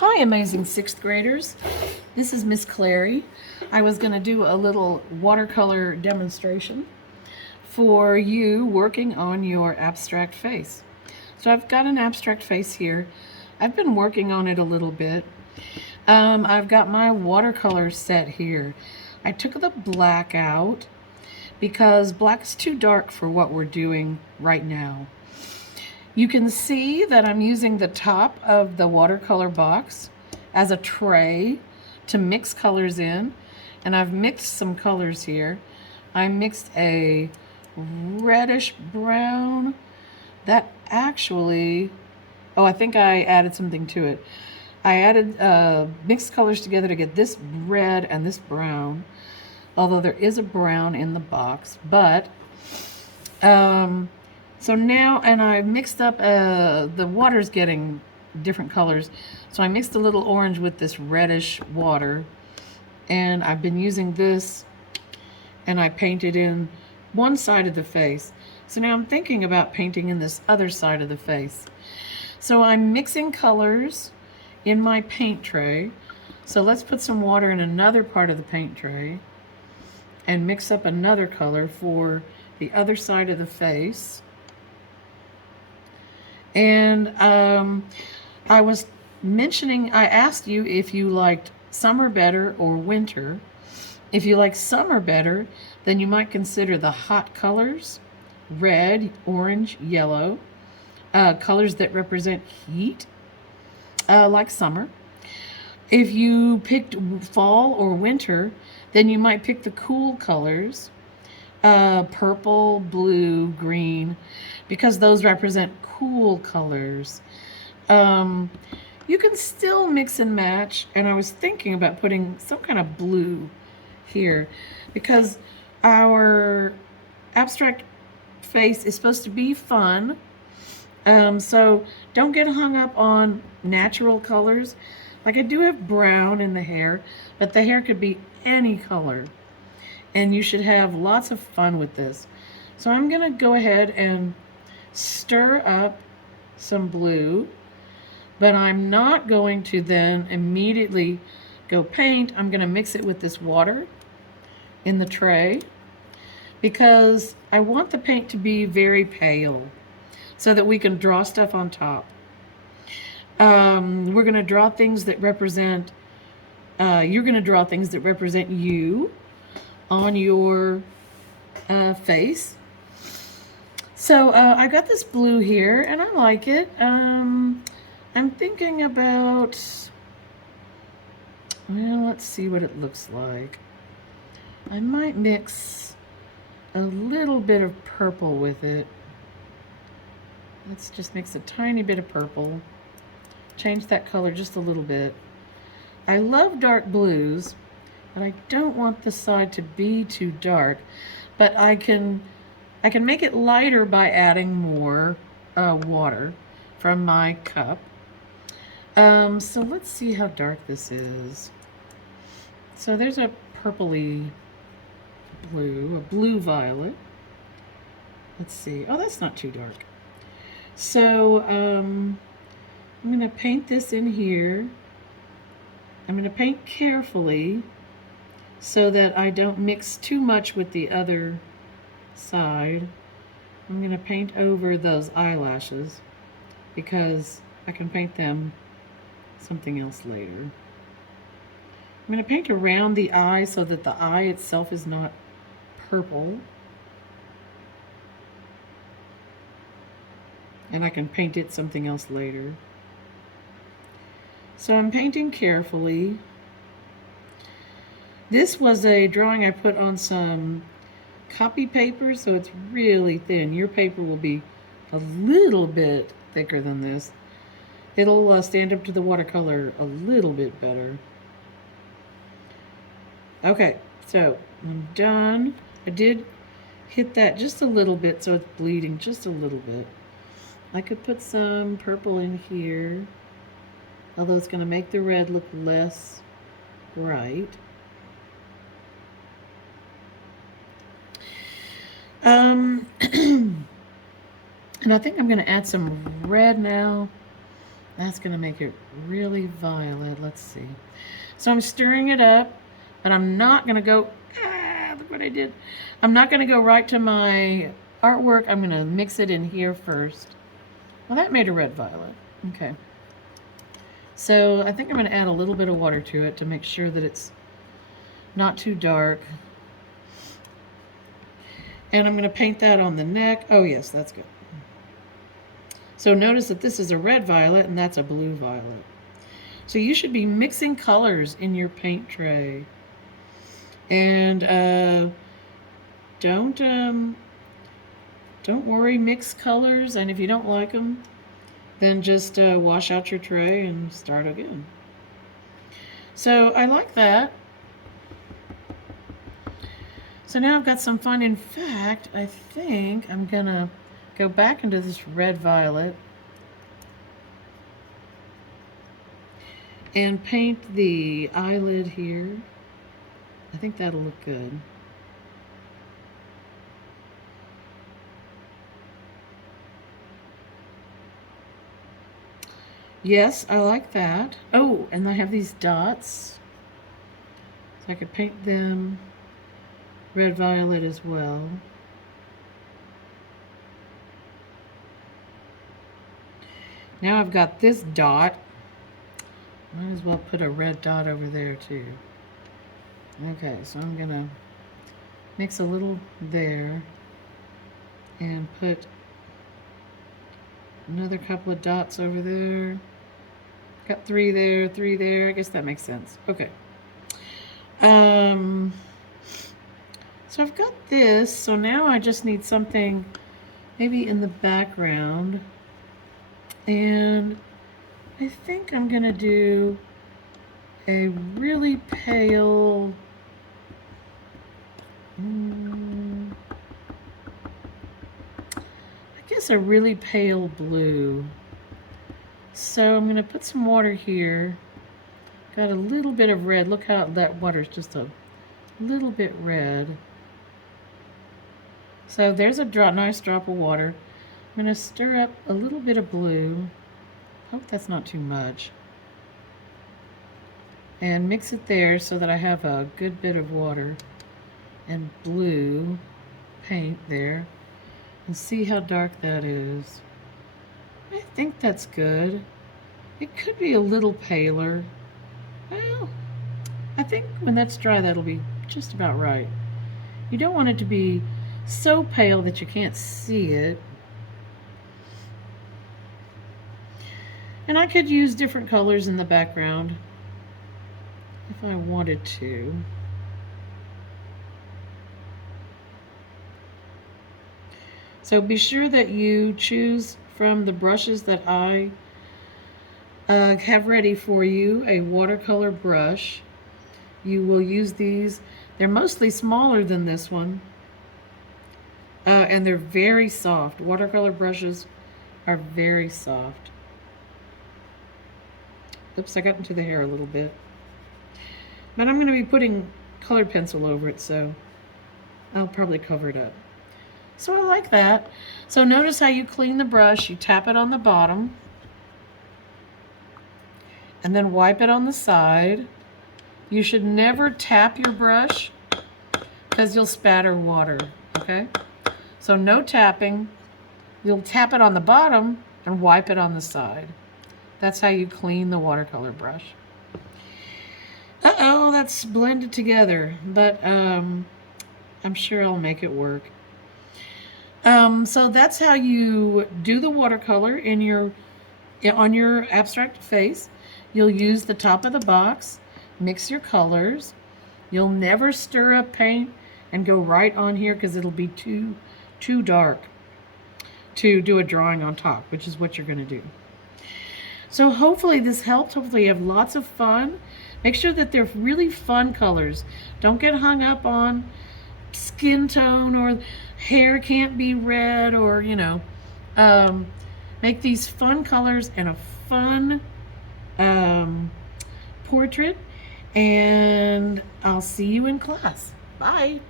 Hi, amazing sixth graders. This is Miss Clary. I was going to do a little watercolor demonstration for you working on your abstract face. So I've got an abstract face here. I've been working on it a little bit. I've got my watercolor set here. I took the black out because black's too dark for what we're doing right now. You can see that I'm using the top of the watercolor box as a tray to mix colors in, and I've mixed some colors here. I mixed a reddish brown that actually, oh, I think I added something to it. I added mixed colors together to get this red and this brown, although there is a brown in the box, but so now, and I mixed up, the water's getting different colors. So I mixed a little orange with this reddish water. And I've been using this, and I painted in one side of the face. So now I'm thinking about painting in this other side of the face. So I'm mixing colors in my paint tray. So let's put some water in another part of the paint tray and mix up another color for the other side of the face. And I was mentioning, I asked you if you liked summer better or winter. If you like summer better, then you might consider the hot colors, red, orange, yellow, colors that represent heat, like summer. If you picked fall or winter, then you might pick the cool colors, purple, blue, green, because those represent cool colors. You can still mix and match, and I was thinking about putting some kind of blue here because our abstract face is supposed to be fun. So don't get hung up on natural colors. Like I do have brown in the hair, but the hair could be any color. And you should have lots of fun with this. So I'm going to go ahead and stir up some blue, but I'm not going to then immediately go paint. I'm going to mix it with this water in the tray because I want the paint to be very pale so that we can draw stuff on top. We're going to draw things that represent, you're going to draw things that represent you on your face. So I got this blue here, and I like it. I'm thinking about, well, let's see what it looks like. I might mix a little bit of purple with it. Let's just mix a tiny bit of purple. Change that color just a little bit. I love dark blues, but I don't want the side to be too dark. But I can make it lighter by adding more water from my cup. So let's see how dark this is. So there's a purpley blue, a blue violet. Let's see. Oh, that's not too dark. So I'm going to paint this in here. I'm going to paint carefully so that I don't mix too much with the other side. I'm going to paint over those eyelashes because I can paint them something else later. I'm going to paint around the eye so that the eye itself is not purple. And I can paint it something else later. So I'm painting carefully. This was a drawing I put on some copy paper, so it's really thin. Your paper will be a little bit thicker than this. It'll stand up to the watercolor a little bit better. Okay, so I'm done. I did hit that just a little bit so it's bleeding just a little bit. I could put some purple in here, although it's going to make the red look less bright. And I think I'm going to add some red now That's going to make it really violet. Let's see. So I'm stirring it up, but I'm not going to go, look what I did. I'm not going to go right to my artwork. I'm going to mix it in here first. Well, that made a red violet. Okay. So I think I'm going to add a little bit of water to it to make sure that it's not too dark. And I'm going to paint that on the neck. Oh yes, that's good. So notice that this is a red violet and that's a blue violet. So you should be mixing colors in your paint tray. And don't worry, mix colors, and if you don't like them, then just wash out your tray and start again. So I like that. So now I've got some fun. In fact, I think I'm gonna go back into this red violet and paint the eyelid here. I think that'll look good. Yes, I like that. Oh, and I have these dots. So I could paint them red violet as well. Now I've got this dot. Might as well put a red dot over there too. Okay, so I'm gonna mix a little there and put another couple of dots over there. Got 3 there, 3 there. I guess that makes sense. Okay. So I've got this. So now I just need something maybe in the background. And I think I'm going to do a really pale... I guess a really pale blue. So I'm going to put some water here. Got a little bit of red. Look how that water is just a little bit red. So there's a nice drop of water. I'm going to stir up a little bit of blue. Hope that's not too much. And mix it there so that I have a good bit of water and blue paint there. And see how dark that is. I think that's good. It could be a little paler. Well, I think when that's dry, that'll be just about right. You don't want it to be so pale that you can't see it. And I could use different colors in the background if I wanted to. So be sure that you choose from the brushes that I have ready for you, a watercolor brush. You will use these. They're mostly smaller than this one. And they're very soft. Watercolor brushes are very soft. Oops, I got into the hair a little bit. But I'm going to be putting colored pencil over it, so I'll probably cover it up. So I like that. So notice how you clean the brush. You tap it on the bottom. And then wipe it on the side. You should never tap your brush because you'll spatter water, okay? So no tapping. You'll tap it on the bottom and wipe it on the side. That's how you clean the watercolor brush. Uh-oh, that's blended together, but I'm sure I'll make it work. So that's how you do the watercolor on your abstract face. You'll use the top of the box, mix your colors. You'll never stir up paint and go right on here because it'll be too dark to do a drawing on top, which is what you're going to do. So hopefully this helped. Hopefully you have lots of fun. Make sure that they're really fun colors. Don't get hung up on skin tone or hair can't be red or, you know. Make these fun colors and a fun portrait. And I'll see you in class. Bye.